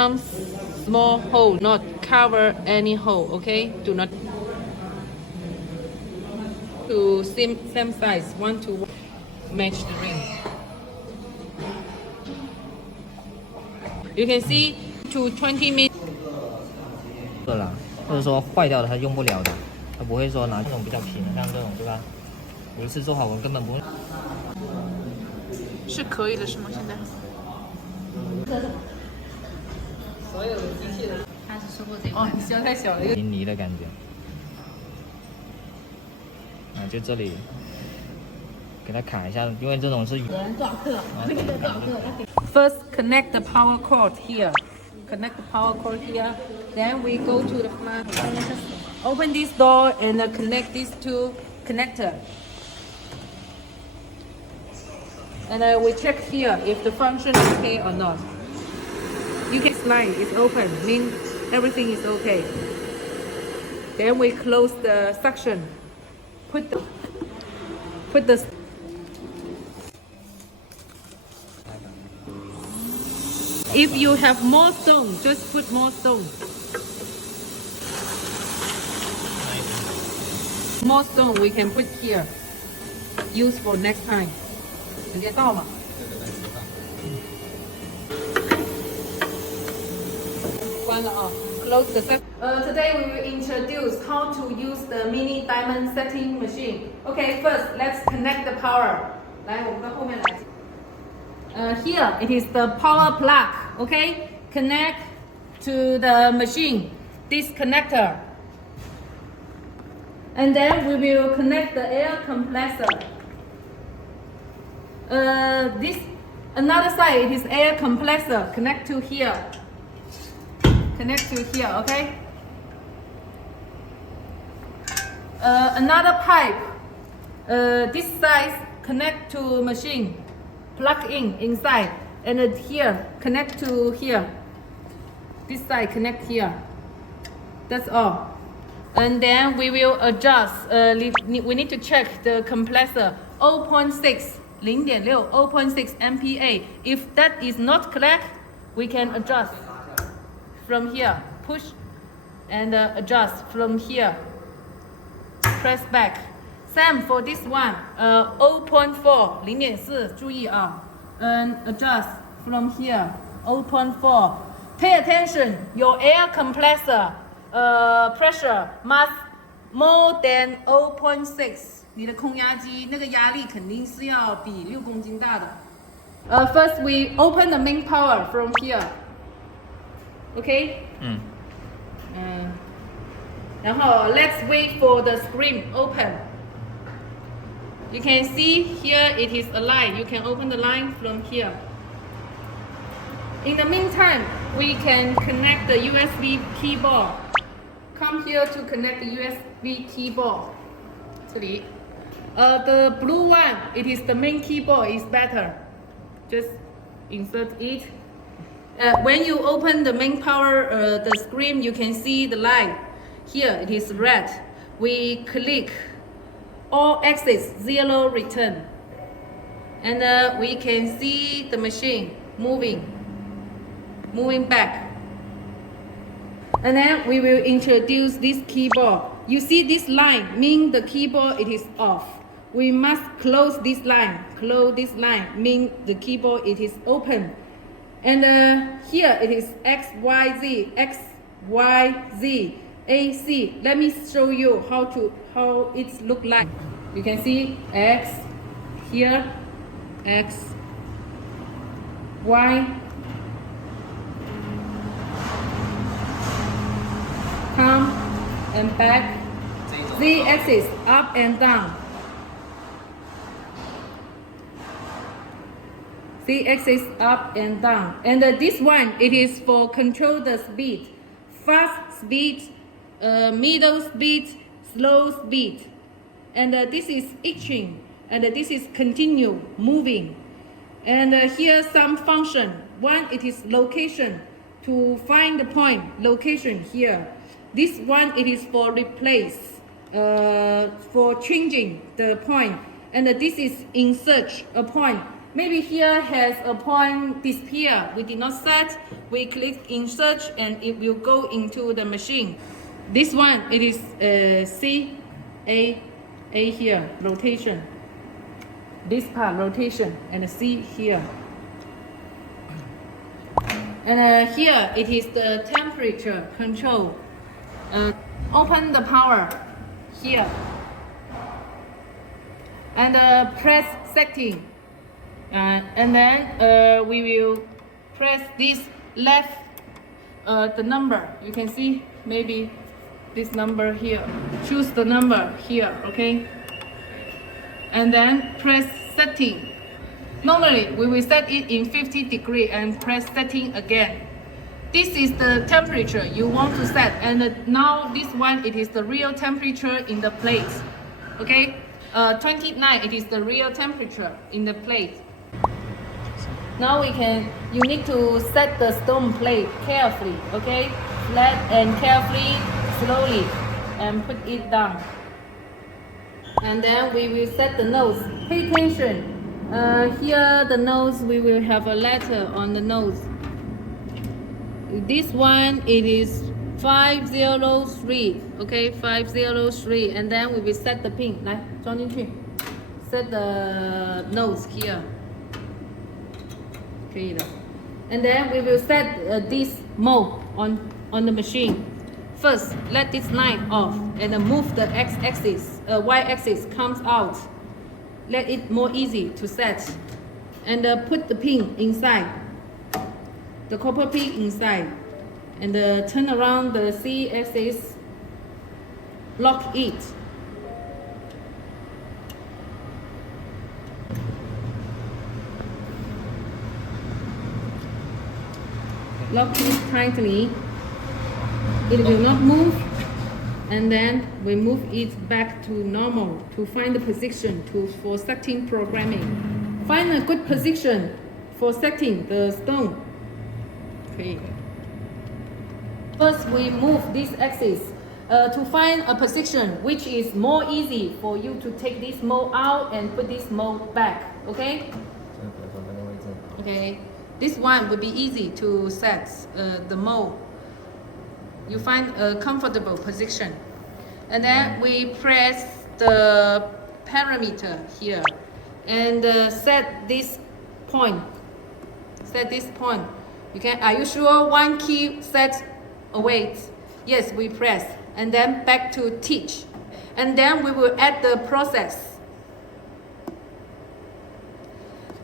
some small hole, not cover any hole, okay? Do not to same size, 1 to 1, match the ring. You can see to 20 minutes. 对啦，或者说坏掉的它用不了的，它不会说拿这种比较平的，像这种对吧？我一次做好，我根本不用。是可以的，是吗？现在？所有的机器人。他是说过这个。哦，你小太小了，泥泥的感觉。啊，就这里，给它卡一下，因为这种是。多少克？这个多少克？First, connect the power cord here. Connect the power cord here. Then we go to the plant. Open this door and connect these two connector. And we check here if the function is okay or not. You can slide, it's open, means everything is okay. Then we close the suction. Put the If you have more stone, just put more stone. More stone we can put here. Use for next time. 直接倒嘛。关了啊。Close the set. Today we will introduce how to use the mini diamond setting machine. Okay, first let's connect the power. 来，我们到后面来。Here it is the power plug. Okay, connect to the machine. This connector. And then we will connect the air compressor. This another side it is air compressor. Connect to here. Connect to here, okay? Another pipe. This size connect to machine. Plug in inside, and here connect to here. This side connect here. That's all. And then we will adjust. We need to check the compressor 0.6. 0.6 MPa. If that is not correct, we can adjust from here. Push and adjust from here. Press back. Same for this one. 0.4 0.4. 注意啊 and adjust from here. 0.4. Pay attention. Your air compressor pressure must more than 0.6. 你的空压机那个压力肯定是要比6公斤大的。First we open the main power from here. Okay? 然后 let's wait for the screen open. You can see here it is a line. You can open the line from here. In the meantime, we can connect the USB keyboard. Come here to connect the USB keyboard. 这里。The blue one, it is the main keyboard, is better. Just insert it. When you open the main power, the screen, you can see the line. Here it is red. We click all axis, 0 return. And we can see the machine moving back. And then we will introduce this keyboard. You see this line, mean the keyboard it is off. We must close this line. Close this line, mean the keyboard it is open. And here it is X, Y, Z, X, Y, Z, A, C. Let me show you how it look like. You can see X, here, X, Y, come and back. Z axis up and down. Z axis up and down. And this one it is for control the speed. Fast speed, middle speed, slow speed. And this is itching. And this is continue moving. And here some function. One it is location to find the point. Location here. This one it is for replace, for changing the point. And this is insert a point. Maybe here has a point disappear. We did not set. We click insert and it will go into the machine. This one, it is A here, rotation. This part, rotation, and C here. And here, it is the temperature control. Open the power here. And press setting. And then we will press this left, the number. You can see maybe this number here. Choose the number here, okay? And then press setting. Normally, we will set it in 50 degrees and press setting again. This is the temperature you want to set. And now this one, it is the real temperature in the plate, okay? 29, it is the real temperature in the plate. Now you need to set the stone plate carefully, okay? Flat and carefully, slowly, and put it down. And then we will set the nose. Pay attention. Here the nose, we will have a letter on the nose. This one, it is 503, okay? 503, and then we will set the pin. 来，装进去。Set the nose here. 可以的。And then we will set this mold on the machine. First, let this line off and move the x-axis, y-axis comes out. Let it more easy to set. And put the pin inside, the copper pin inside. And turn around the C-axis, lock it. Lock it tightly. It will not move. And then we move it back to normal to find the position for setting programming. Find a good position for setting the stone. Okay. First, we move this axis to find a position which is more easy for you to take this mold out and put this mold back. Okay? Okay. This one will be easy to set the mold. You find a comfortable position. And then we press the parameter here and set this point. Set this point. Are you sure one key set await? Yes, we press. And then back to teach. And then we will add the process.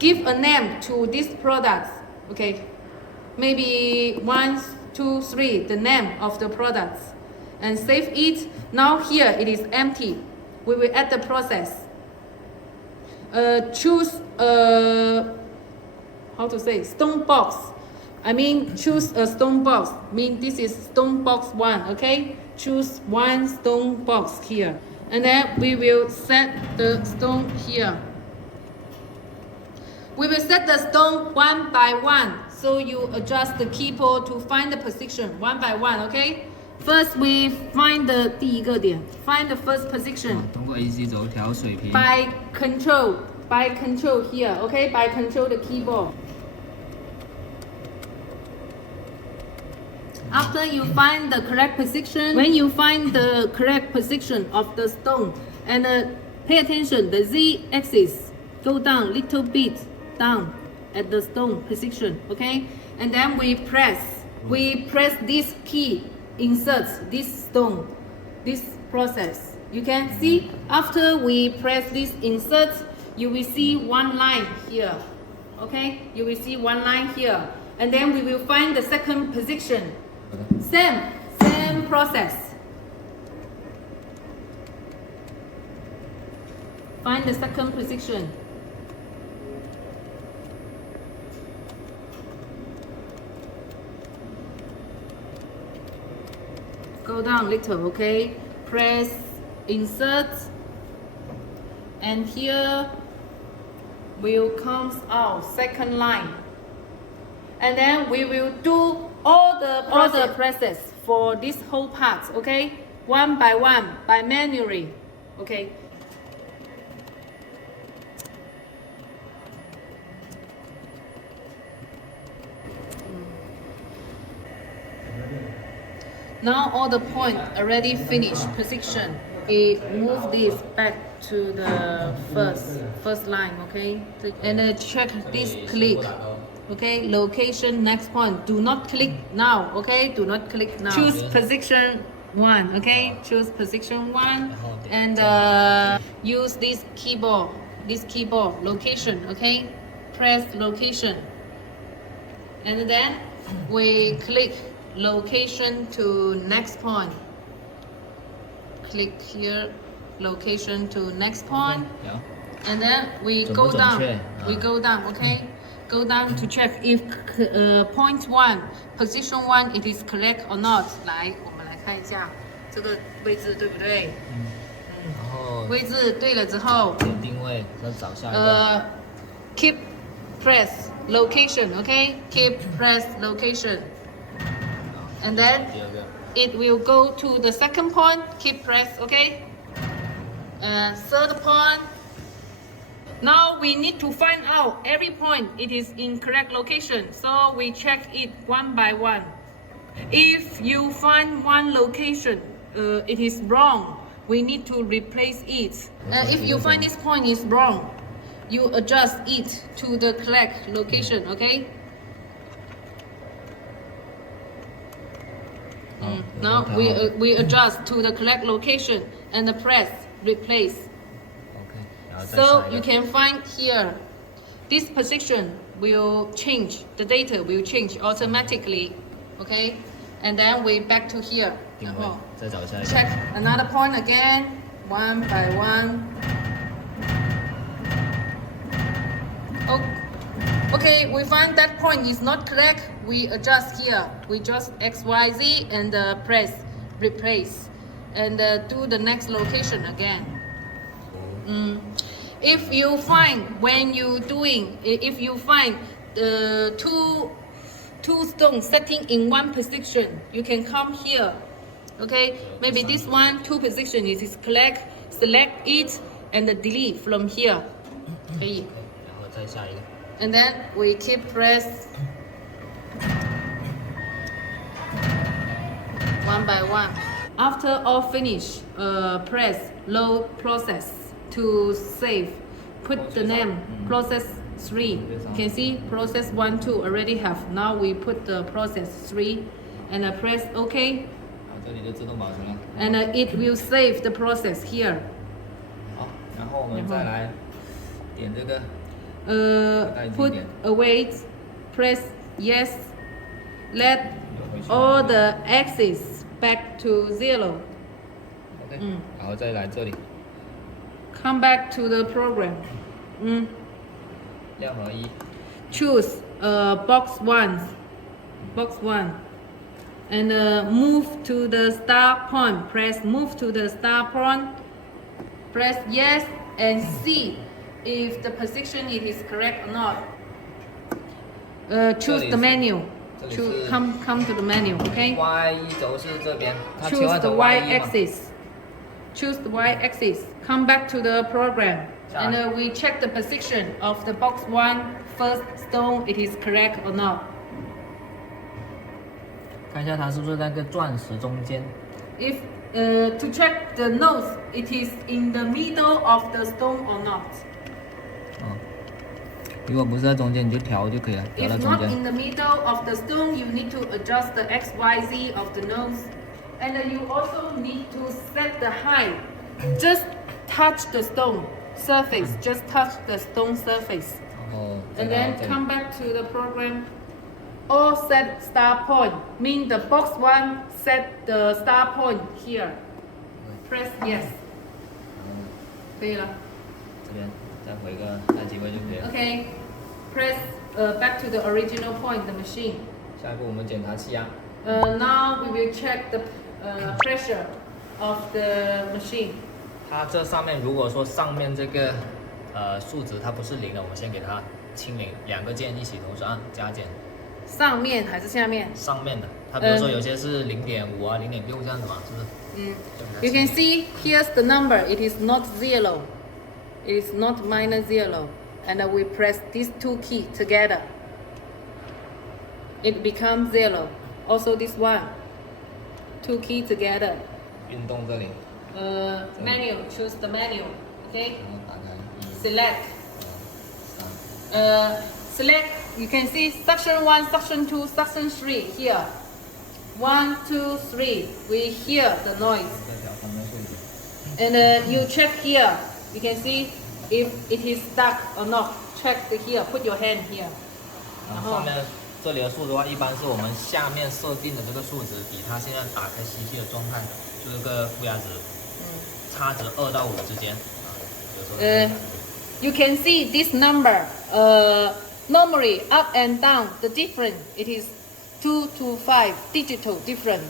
Give a name to this product. Okay. Maybe 1, 2, 3, the name of the products. And save it. Now here it is empty. We will add the process. Choose how to say, stone box. I mean choose a stone box. This is stone box 1, okay? Choose one stone box here. And then we will set the stone here. We will set the stone one by one. So you adjust the keyboard to find the position one by one, okay? First, we find the 第一个点 find the first position. 通过 AC 轴调水平。By control here, okay? By control the keyboard. After you find the correct position, when you find the correct position of the stone, and pay attention, the Z-axis go down little bit down at the stone position, okay? And then we press this key, insert this stone, this process. You can see after we press this insert, you will see one line here, okay? You will see one line here. And then we will find the second position. Same process. Find the second position. Go down little, okay? Press insert, and here will comes out second line. And then we will do all the process for this whole part, okay? One by one, by manually, okay? Now all the point already finished position. We move this back to the first line, okay? And check this click. Okay, location next point. Do not click now, okay? Do not click now. Choose position 1, okay? Choose position 1 and use this keyboard location, okay? Press location. And then we click location to next point. Click here, location to next point. Yeah. And then we go down. We go down, okay? Go down to check if point 1, position 1, it is correct or not. 来，我们来看一下这个位置对不对？然后位置对了之后，点定位，再找下一个。keep press location, okay? Keep press location. And then 第二个。 it will go to the second point. Keep press, okay? Third point. Now we need to find out every point it is in correct location. So we check it one by one. If you find one location, it is wrong, we need to replace it. If you find this point is wrong, you adjust it to the correct location, okay? Now we adjust to the correct location and press replace. So you can find here, this position will change, the data will change automatically, okay? And then we back to here. 定位，再找下一个。 Check another point again, one by one. Okay, we find that point is not correct. We adjust here. We just X, Y, Z and press replace and do the next location again. If you find if you find the two stones setting in one position, you can come here. Okay, maybe this one, 2 position, it is correct. Select it and delete from here. Okay. 然后再下一个。 And then we keep press one by one. After all finish, press load process to save. Put the name process 3. You can see process 1, 2 already have. Now we put the process 3 and press OK. 这里就自动保存了。 And it will save the process here. 好，然后我们再来点这个。 Put await, press yes. Let all the axes back to 0. OK，然后再来这里。 Come back to the program. 2合1。 Choose box 1, and move to the start point. Press move to the start point. Press yes and see if the position it is correct or not. Choose the menu. Choose come to the menu. Okay. Y 轴是这边，它切 Choose 换 the 成 Y Y 嘛。 axis. Choose the Y axis. Come back to the program. And we check the position of the box 1 first stone it is correct or not. 看一下它是不是那个钻石中间。 If to check the nose it is in the middle of the stone or not. 如果不是在中间，你就调就可以了，调 If 到中 not 间。 in the middle of the stone, you need to adjust the X, Y, Z of the nose. And you also need to set the height. Just touch the stone surface. Just touch the stone surface. 然后再 And 到 then 这里 come back to the program. All set start point. Mean the box 1 set the start point here. Press yes. 可以了。这边再回个再几位就可以了。 Okay. Press back to the original point, the machine. 下一步我们检查气压。 Now we will check the pressure of the machine. 它这上面如果说上面这个数值它不是0的，我们先给它清零，2个键一起同时按加减。上面还是下面？上面的，它比如说有些是0.5啊、0.6这样子嘛，是不是？You can see here's the number. It is not 0. It is not -0. And we press these 2 keys together. It becomes 0. Also this one. two key together. 运动这里， Menu, choose the menu. Okay. 然后打开一、 Select. 三， Select. You can see section 1, section 2, section 3 here. 1, 2, 3. We hear the noise. 这条旁边竖一点。 And you check here. You can see if it is stuck or not. Check here. Put your hand here. 然后上面这里的数值的话，一般是我们下面设定的这个数值比它现在打开吸气的状态，就是这个负压值，差值2到5之间。You can see this number. Normally up and down, the difference it is 2 to 5 digital difference.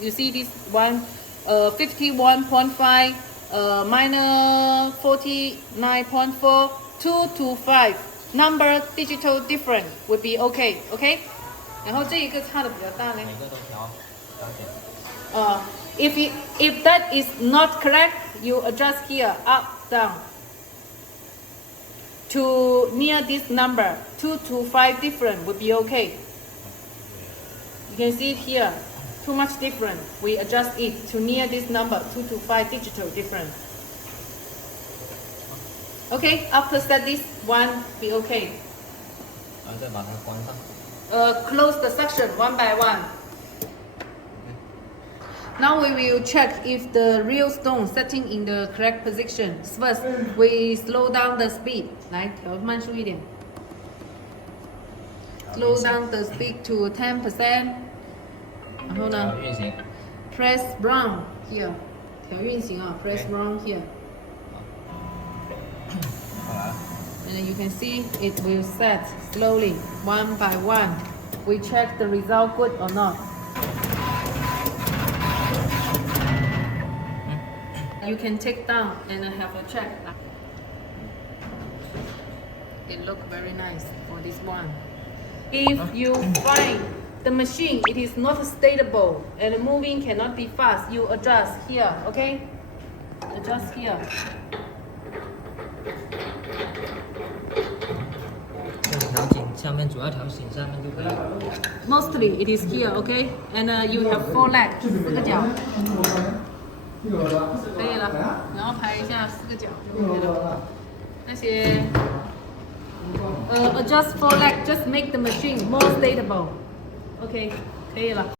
You see this one, 51.5, minus 49.4, 2 to 5 number digital difference would be okay. Okay. 然后这一个差的比较大嘞。每个都调小点。If that is not correct, you adjust here up down. To near this number, 2 to 5 different would be okay. You can see it here, too much different. We adjust it to near this number, 2 to 5 digital different. Okay, after set this one, be okay. 然后再把它关上。Close the section one by one. Now we will check if the real stone setting in the correct position. First, we slow down the speed. 来，调慢速一点。Slow down the speed to 10%. 然后呢运行。 ？Press brown here. 调运行啊 ，Press brown here. 好来了。 And then you can see it will set slowly, one by one. We check the result good or not. You can take down and have a check. It look very nice for this one. If you find the machine it is not stable and moving cannot be fast, you adjust here, okay? Adjust here. 这里调紧，下面主要调紧下面就可以了。 Mostly it is here, okay? And you have 4 legs, 4个脚。可以了，然后排一下4个角就 OK 了。那些adjust 4 leg, just make the machine more stable. OK， 可以了。